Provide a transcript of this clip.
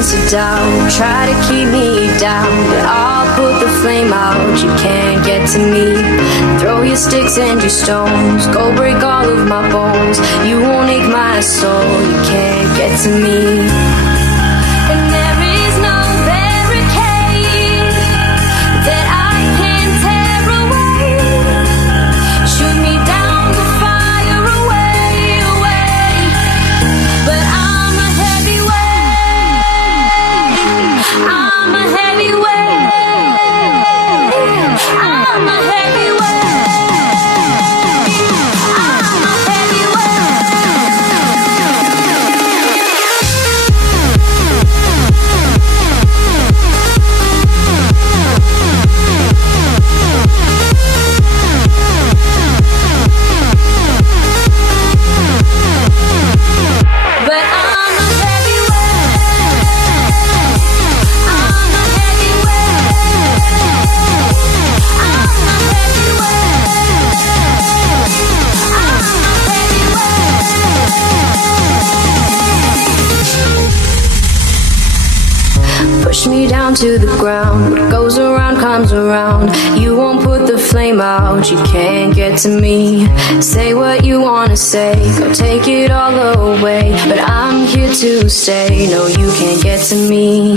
moments of doubt try to keep me down, but I'll put the flame out. You can't get to me. Throw your sticks and your stones, go break all of my bones. You won't ache my soul. You can't get to me. And there is no barricade that I can tear away. Shoot me down to fire away, away. But I'm a heavyweight. I'm a heavyweight. I'm a heavyweight. I'm a push me down to the ground. What goes around comes around. You won't put the flame out. You can't get to me. Say what you wanna say, go take it all away, but I'm here to stay. No, you can't get to me.